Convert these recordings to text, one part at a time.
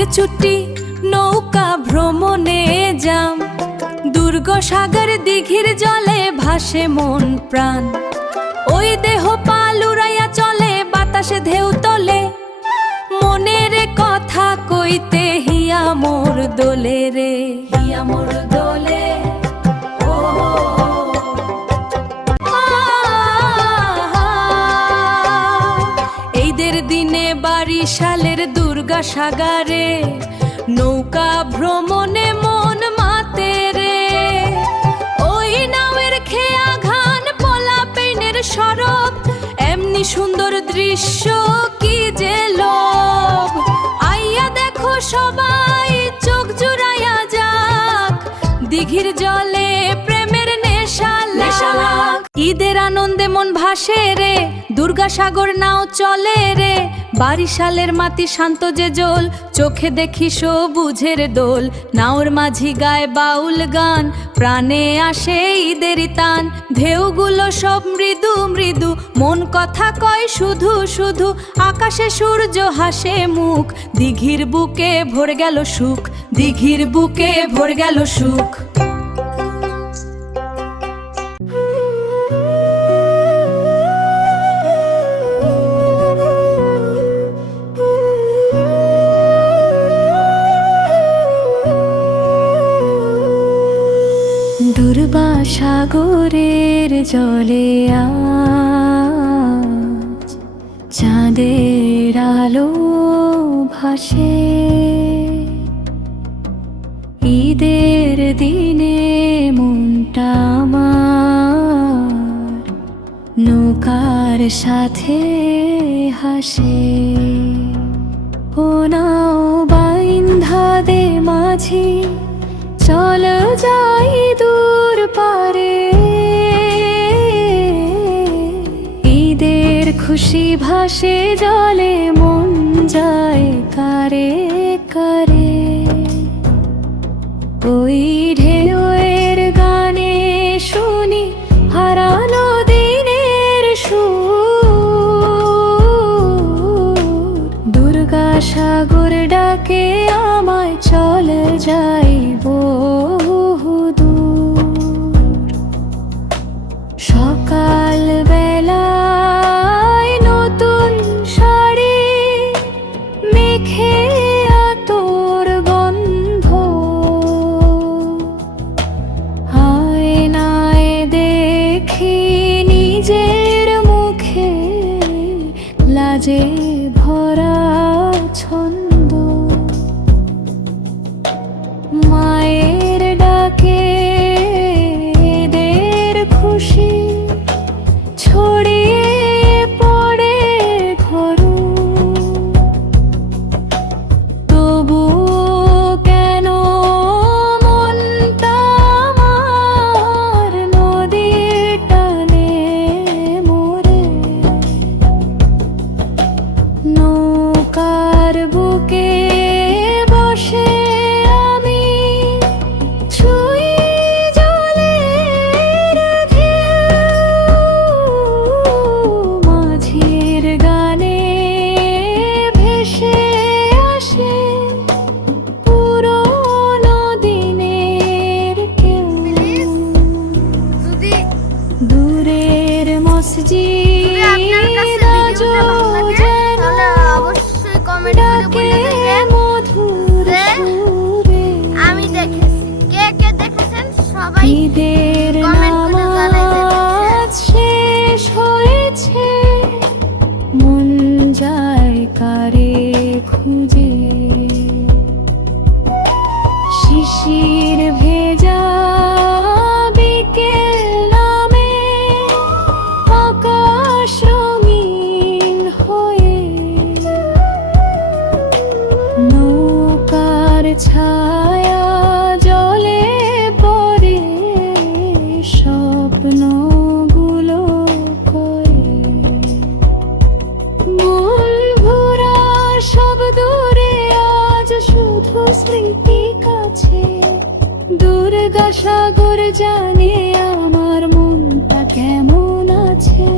হাতের চুটি নৌকা ভ্রমণে যাম, দুর্গসাগর দিঘির জলে ভাসে মন প্রাণ। ওই দেহ পাল উড়াইয়া চলে বাতাসে ঢেউ তোলে, মনের কথা কইতে হিয়া মোর দোলে রে, হিয়া মোর দোলে। ঈদের দিনে বারিশালের দুর্গাসাগরে নৌকা ভ্রমণে মন মাতে রে। ওই নাওয়ের খেয়া ঘান পলা পেনের সরব, এমনি সুন্দর দৃশ্য কি যে লোভ। আইয়া দেখো সবাই চোখ জুড়াইয়া যাক, দিঘির জলে প্রেমের নেশা লাগ। ঈদের আনন্দে মন ভাসে রে, দুর্গাসাগর নাও চলে রে। বারিশালের মাটি শান্ত যে জল, চোখে দেখি সবুজের দোল। নাওর মাঝি গায় বাউল গান, প্রাণে আসে ঈদেরই টান। ঢেউগুলো সব মৃদু মৃদু, মন কথা কয় শুধু শুধু। আকাশে সূর্য হাসে মুখ, দিঘির বুকে ভরে গেল সুখ, দিঘির বুকে ভরে গেল সুখ। দুর্বাসাগরের জলে আজ চাঁদের আলো ভাসে। ঈদের দিনে মনটা আমার নৌকার সাথে হাসে। ও নাও বাইন্ধা দে মাঝি, চল যাই দূর পারে। ঈদের খুশি ভাসে জলে, মন যায় কারে কারে। ওই ঢেউয়ের গানে শুনি হারানো দিনের সুর। দুর্গাসাগর ডাকে আমায়, চলে যাই সকাল বেলায় নতুন শাড়ি মেখে আতর গন্ধ। আয়নায় দেখি নিজের মুখে লাজে ভরা ছন্দ। মায়ের ডাকে ঈদের খুশি ছড়িয়ে পড়ে ঘরু। তবু কেন মনটা আমার নদীর টানে মরে। নৌকার বুকে বসে আমি ছুঁই জলের ঢেউ। মাঝির গানে ভেসে আসে পুরোনো দিনের কেউ। দূরের মসজিদ আজও যেন ডাকে মধুর সুরে। ঈদের নামাজ শেষ হয়েছে, মন যায় কারে খুঁজে। শিশির ভেজা বিকেল নামে আকাশ রঙিন হয়ে। নৌকার ছায়া জলে পড়ে, স্বপ্নগুলো করে। মন ভরা সব দূরে, আজ শুধু স্মৃতি কাছে। দুর্গাসাগর জানে আমার মনটা কেমন আছে।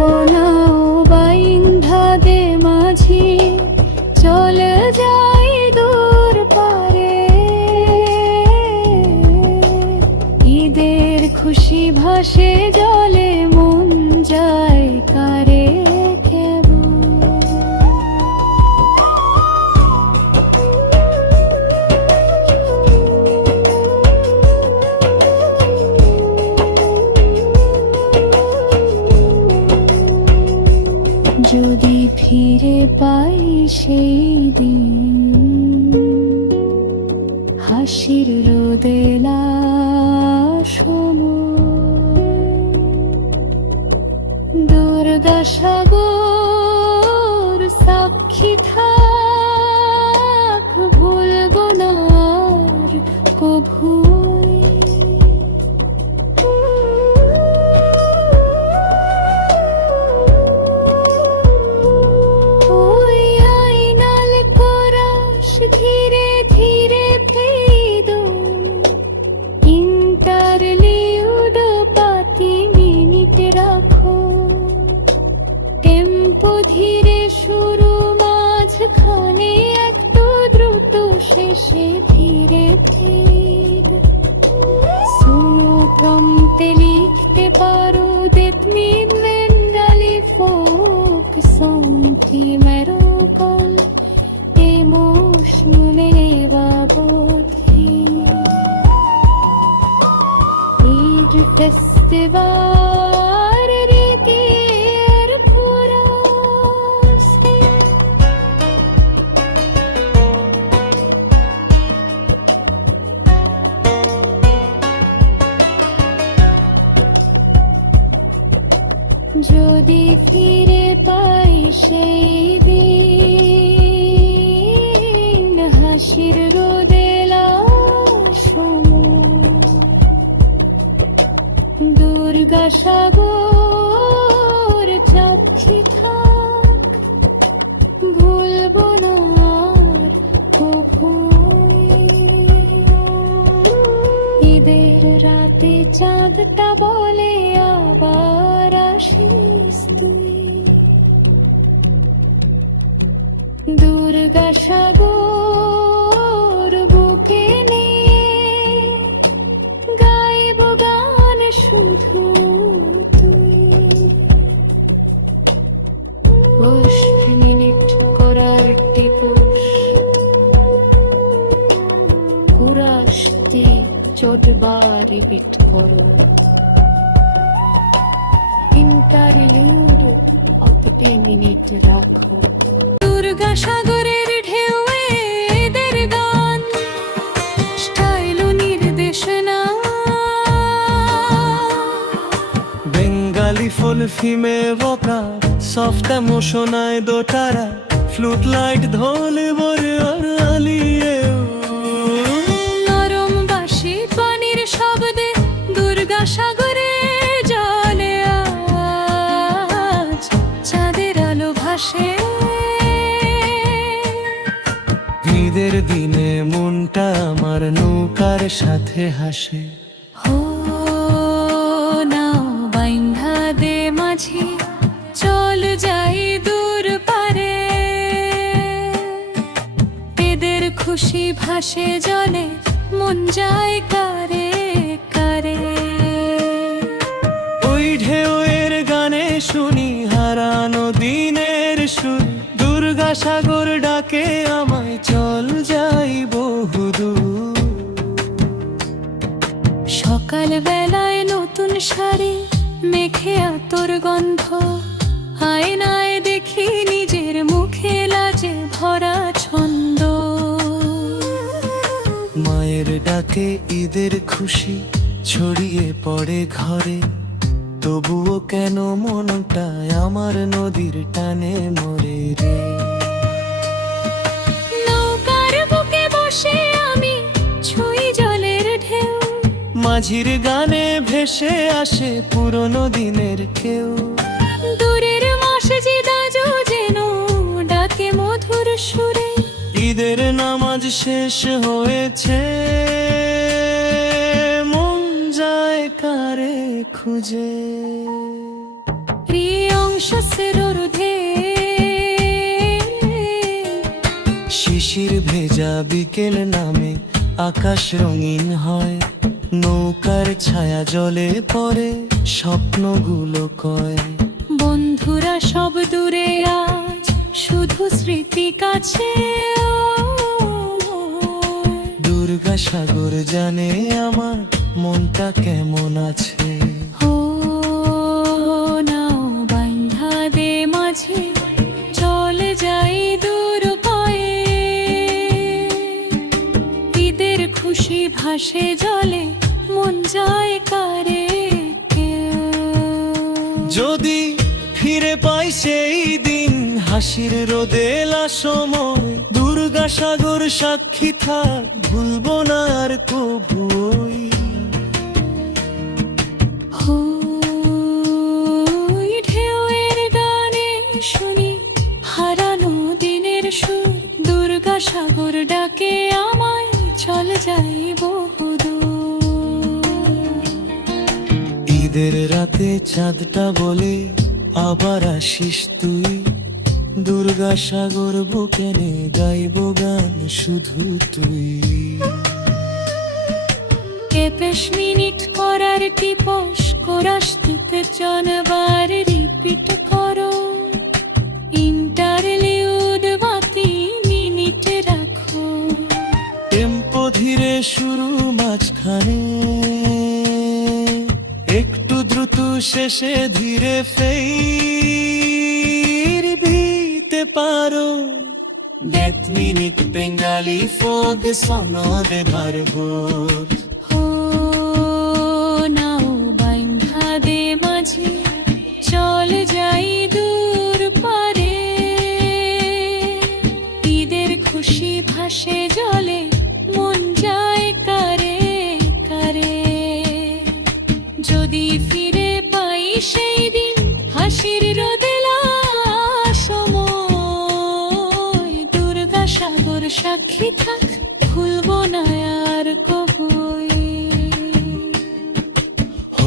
ও নাও বাইন্ধা দে মাঝি, ভাসে জলে মন যায় কারে কেমন। যদি ফিরে পাই সেই দিন, হাসির রোদেলা সময়, দুর্গা সাগর সাক্ষী থাক, ভুলবো না আর কভুই। ওই আইনাল পরশ ধীরে ধীরে ফেদো, ইন্টারলিউড পাতি মিনিট রাখো, টেম্পো ধীরে শুরু মাঝখানে একটু দ্রুত শেষে ধীরে ফেড। সুনো প্রম্পটে লিখতে পারো that mean Bengali folk song কি মেরোকল ইমোশনালে বাবধি। ঈদ ফেস্টিভাল রীতির ফুরাস, যদি ফিরে পাই সেই দিন, হাসির রোদেলা সময়, দুর্গা সাগর যাচ্ছি থাক, ভুলবো না আর কখনোই। ঈদের রাতে চাঁদটা বলে আবার আসিস তুই, দুর্গা সাগর বুকে নিয়ে গাইব গান শুধু তুই। 10 মিনিট করার টিপুস, পুরাশটি চটবার রিপিট করো, ইন্টারলিউড অতটি মিনিট রাখো। দুর্গা সাগরের ঢেউ এদের গান, স্টাইল নির্দেশনা, বেঙ্গালি ফুল ফিমে বকা সফট ইমোশনায় দোটারা, ফ্লুট লাইট ধোলে বরে আর আলিয়ে, নরম বাঁশি পানির শব্দে দুর্গা সাগরে জলে আজ চাঁদের আলো ভাসে। ঈদের দিনে মনটা আমার নৌকার সাথে হাসে। হো নাও বাইন্ধা দে মাঝি, চল যাই দূর পারে, এদের খুশি ভাসে জলে মন যায় কারে কারে। ওই ঢেউয়ের গানে শুনি হারানো দিনের সুর, দুর্গা সাগর ডাকে আমায় চল যাই বহুদূর। সকাল বেলায় নতুন শাড়ি মেখে আতর গন্ধ, আয়নায় দেখি নিজের মুখে লাজে ভরা ছন্দ। মায়ের ডাকে ঈদের খুশি ছড়িয়ে পড়ে ঘরে, তবুও কেন মনটা আমার নদীর টানে মরে রে। নৌকার বুকে বসে আমি ছুঁই জলের ঢেউ, মাঝির গানে ভেসে আসে পুরনো দিনের কেউ। দূরের মসজিদ আজও যেন ডাকে মধুর সুরে, ঈদের নামাজ শেষ হয়েছে, মন যায় কারে খুঁজে। প্রিয় অংশ সেরোরধে শিশির ভেজা বিকেল নামে আকাশ রঙিন হয়, নৌকার ছায়া জলে পড়ে স্বপ্নগুলো কয় বন্ধুরা সব দূরে আজ শুধু স্মৃতি কাছে দুর্গা সাগর জানে আমার মনটা কেমন আছে। ও নাও বান্ধা দে মাঝে চলে যাই দূর পায়ে ঈদের খুশি ভাসে জলে মন যায় কারে যদি ফিরে পাই সেই দিন হাসির রোদেলা সময় দুর্গা সাগর সাক্ষী থাক ভুলবো না আর কবুই। ওই ঢেউয়ের গানে শুনি হারানো দিনের সুর দুর্গা সাগর ডাকে আমায় চল যাই বহুদূর ঈদের রাতে চাঁদটা বলে আবার আসিস তুই দুর্গা সাগর বুকে নে গাইব গান শুধু তুই। কেপেশ মিনিট করার টিপস কোরাস টিপে জনবার রিপিট করো ইন্টারলিউড বাতি মিনিটে রাখো টেম্পো ধীরে শুরু মাঝখানে একটু দ্রুত শেষে ধীরে ফিরতে পারো। দেখ মিনিট বেঙ্গালি ফোক সনদে ভরপুর ও নাও বান্ধা দে মাঝে চল যাই দূর পারে ঈদের খুশি ভাসে জলে মন যায় কারে কারে যদি ফিরে পাই সেই দিন হাসির রোদেলা সময় দুর্গা সাগর সাক্ষী থাক ভুলবো না আর কবুই।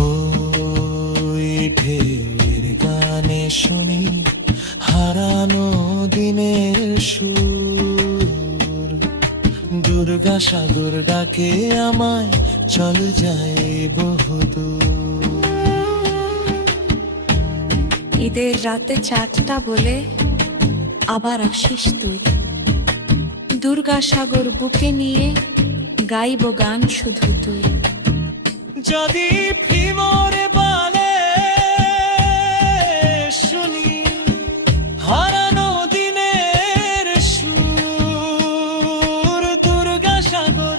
ওই ঢেউয়ের গানে শুনি হারানো দিনের সুর দুর্গা সাগর ডাকে আমায় চল যাই বহুদূর। ঈদের রাতে চাঁদটা বলে আবার আসিস তুই দুর্গা সাগর বুকে নিয়ে গাইব গান শুধু তুই। যদি ফিমরে বালে শুনি হারানো দিনের সুর দুর্গা সাগর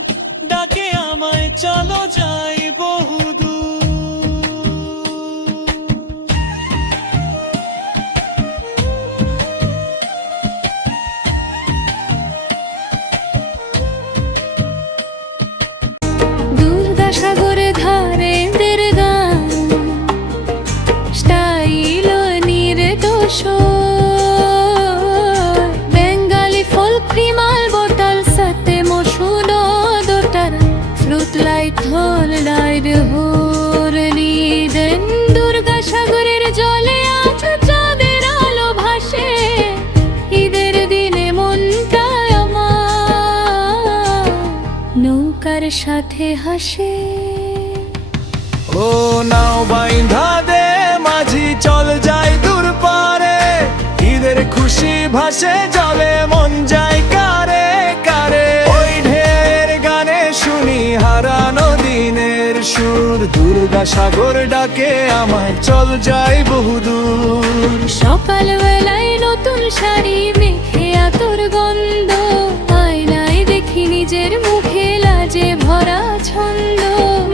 ডাকে আমায় চলো যাই বহুদূর। দুর্গা সাগরে ধারে দের গান স্টাইল নির্দোষ বেঙ্গালি ফোক প্রিমাল বোতল সাথে মসুদ দোটার ফ্রুট লাইট হোল লাইট হোর নিদেন দুর্গা সাগরের জলে আজ চাঁদের আলো ভাসে ঈদের দিনে মনটা আমার নৌকার সাথে হাসে। ও নাও বাইন্ধা দে মাঝি চল যাই দূর পারে ঈদের খুশি ভাসে জলে মন যায় কারে কারে ওই ঢের গানে শুনি হারানো দিনের সুর দুর্গা সাগর ডাকে আমায় চল যাই বহুদূর। সকাল বেলায় নতুন শাড়ি মেখে আতর গন্ধ আয়নায় দেখি নিজের মুখে লাজে ভরা ছন্দ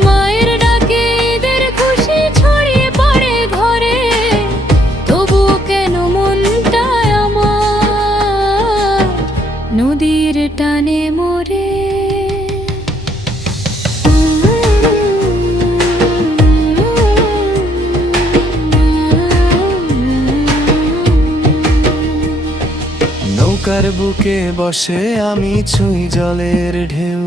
মায়ের ডাকে ঈদের খুশি ছড়িয়ে পড়ে ঘরে তবু কেন মনটা আমার নদীর টানে মরে। নৌকার বুকে বসে আমি ছুঁই জলের ঢেউ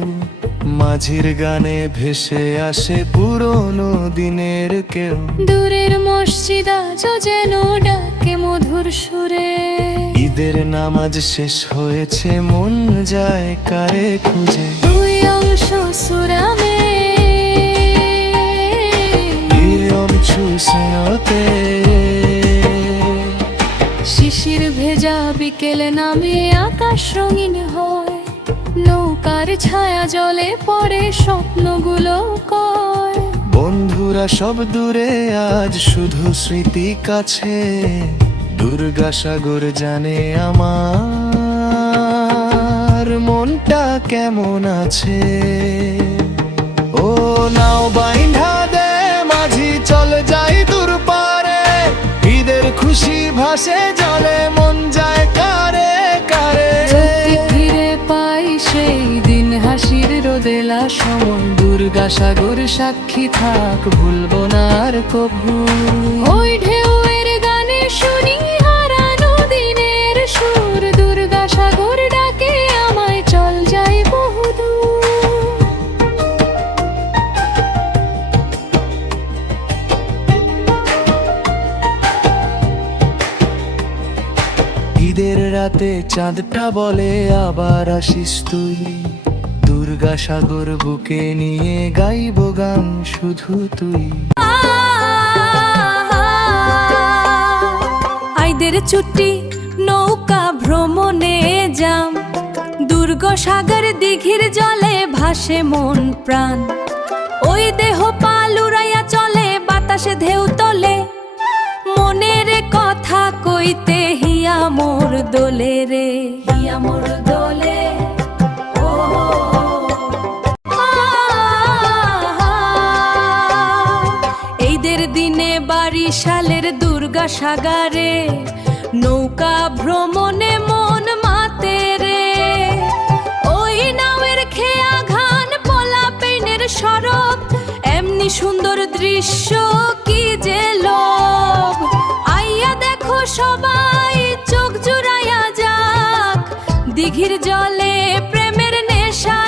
মাঝির গানে ভেসে আসে পুরনো দিনের কেউ দূরের মসজিদ আজও যেন ডাকে মধুর সুরে ঈদের নামাজ শেষ হয়েছে মন যায় কারে খুঁজে দুই অংশ সুরামে স্নেহতে। শিশির ভেজা বিকেল নামে আকাশ রঙিন হয়, নৌকার ছায়া জলে পড়ে স্বপ্নগুলো কয়। বন্ধুরা সব দূরে আজ শুধু স্মৃতি কাছে, দুর্গাসাগর জানে আমার মনটা কেমন আছে। ও নাও বাইন্ধা দে মাঝি, চল যাই দূর পারে, ঈদের খুশি ভাসে জলে, মন যায় কারে কারে। যদি ফিরে পাই সেই দিন হাসির রোদেলা সময়, দুর্গাসাগর সাক্ষী থাক ভুলবো না আর কভু। ওই ঢেউয়ের গানে শুনি হারানো দিনের সুর, দুর্গাসাগর ডাকে আমায় চল যাই বহুদূর। ঈদের রাতে চাঁদটা বলে আবার আসিস তুই, দুর্গাসাগর বুকে নিয়ে গাইব গান শুধু তুই। আইদের ছুটি নৌকা ভ্রমণে যাম, দুর্গসাগর দিঘির জলে ভাসে মন প্রাণ। ওই দেহ পাল উড়াইয়া চলে বাতাসে ঢেউ তোলে, মনের কথা কইতে হিয়া মোর দোলে রে, হিয়া মোর দোলে। ও ঈদের দিনে বারিশালের দুর্গাসাগরে, নৌকা ভ্রমণে মন মাতে রে। ওই নাওয়ের খেয়া ঘান পলা পেনের সরব, এমনি সুন্দর দৃশ্য কি যে লোভ। আইয়া দেখো সবাই চোখ জুড়াইয়া যাক, দিঘির জলে প্রেমের নেশা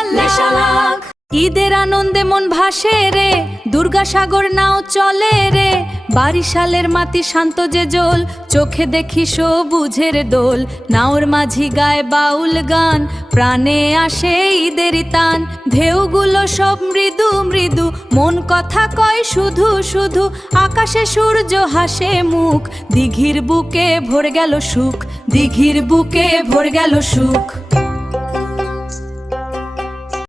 লাগ। ঈদের আনন্দে মন ভাসে রে, দুর্গাসাগর নাও চলে রে। বারিশালের মাটি শান্ত যে জল, চোখে দেখি সবুজের দোল। নাওর মাঝি গায় বাউল গান, প্রাণে আসে ঈদের টান। ঢেউগুলো সব মৃদু মৃদু, মন কথা কয় শুধু শুধু। আকাশে সূর্য হাসে মুখ, দিঘির বুকে ভরে গেল সুখ, দিঘির বুকে ভরে গেল সুখ।